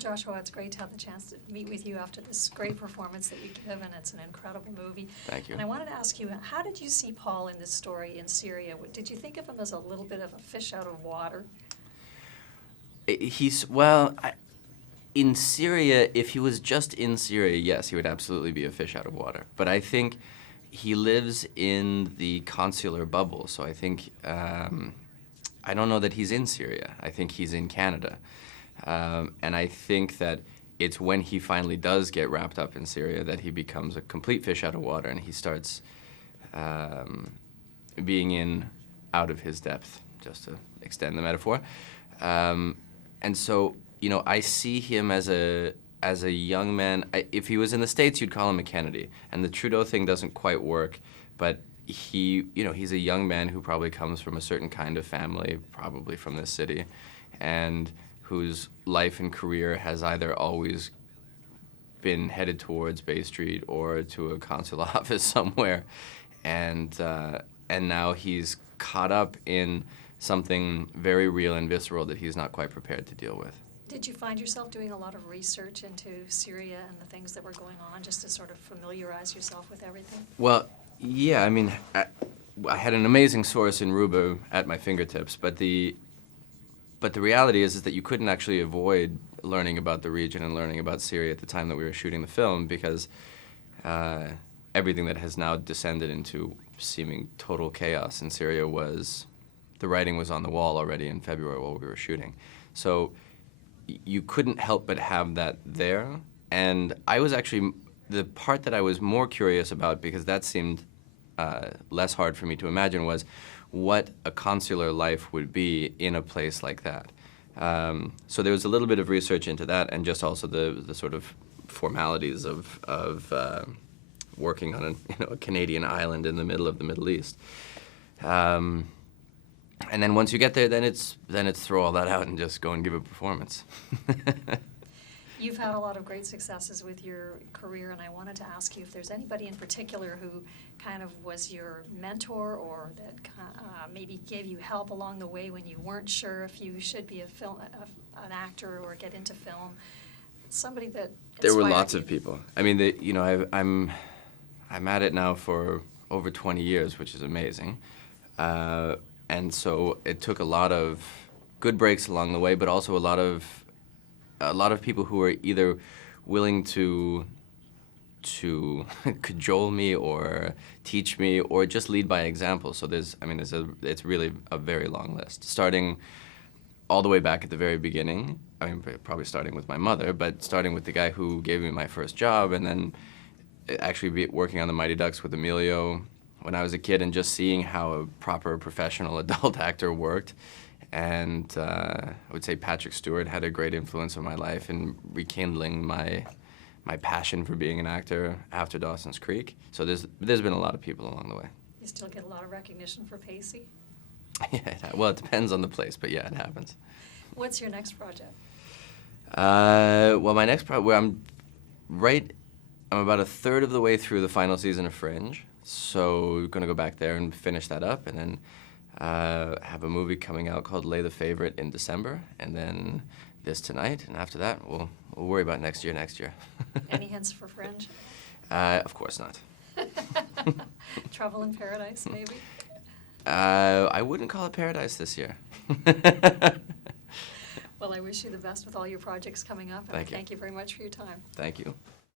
Joshua, it's great to have the chance to meet with you after this great performance that you give, and it's an incredible movie. Thank you. And I wanted to ask you, how did you see Paul in this story in Syria? Did you think of him as a little bit of a fish out of water? In Syria, if he was just in Syria, yes, he would absolutely be a fish out of water. But I think he lives in the consular bubble, so I think, I don't know that he's in Syria. I think he's in Canada. And I think that it's when he finally does get wrapped up in Syria that he becomes a complete fish out of water, and he starts being out of his depth, just to extend the metaphor. And so, I see him as a young man. If he was in the States, you'd call him a Kennedy. And the Trudeau thing doesn't quite work, but he's a young man who probably comes from a certain kind of family, probably from this city, and whose life and career has either always been headed towards Bay Street or to a consular office somewhere. And now he's caught up in something very real and visceral that he's not quite prepared to deal with. Did you find yourself doing a lot of research into Syria and the things that were going on, just to sort of familiarize yourself with everything? Well, yeah, I had an amazing source in Ruba at my fingertips, but the reality is that you couldn't actually avoid learning about the region and learning about Syria at the time that we were shooting the film, because everything that has now descended into seeming total chaos in Syria the writing was on the wall already in February while we were shooting. So you couldn't help but have that there. And I was actually, the part that I was more curious about, because that seemed less hard for me to imagine, was what a consular life would be in a place like that. So there was a little bit of research into that, and just also the sort of formalities of working on a Canadian island in the middle of the Middle East. And then once you get there, then it's throw all that out and just go and give a performance. You've had a lot of great successes with your career, and I wanted to ask you if there's anybody in particular who kind of was your mentor, or that maybe gave you help along the way when you weren't sure if you should be an actor or get into film. Somebody that there were lots you. of people. I mean, I'm at it now for over 20 years, which is amazing. And so it took a lot of good breaks along the way, but also a lot of people who were either willing to cajole me or teach me or just lead by example. So it's really a very long list, starting all the way back at the very beginning. I mean, probably starting with my mother, but starting with the guy who gave me my first job, and then actually working on the Mighty Ducks with Emilio when I was a kid, and just seeing how a proper professional adult actor worked. And I would say Patrick Stewart had a great influence on my life in rekindling my passion for being an actor after Dawson's Creek. So there's been a lot of people along the way. You still get a lot of recognition for Pacey? Yeah, well, it depends on the place, but yeah, it happens. What's your next project? Well, my next project, I'm about a third of the way through the final season of Fringe. So we're going to go back there and finish that up, and then have a movie coming out called Lay the Favorite in December, and then This Tonight, and after that, we'll worry about next year. Any hints for Fringe? Of course not. Trouble in Paradise, maybe? I wouldn't call it paradise this year. Well, I wish you the best with all your projects coming up, and Thank you. Thank you very much for your time. Thank you.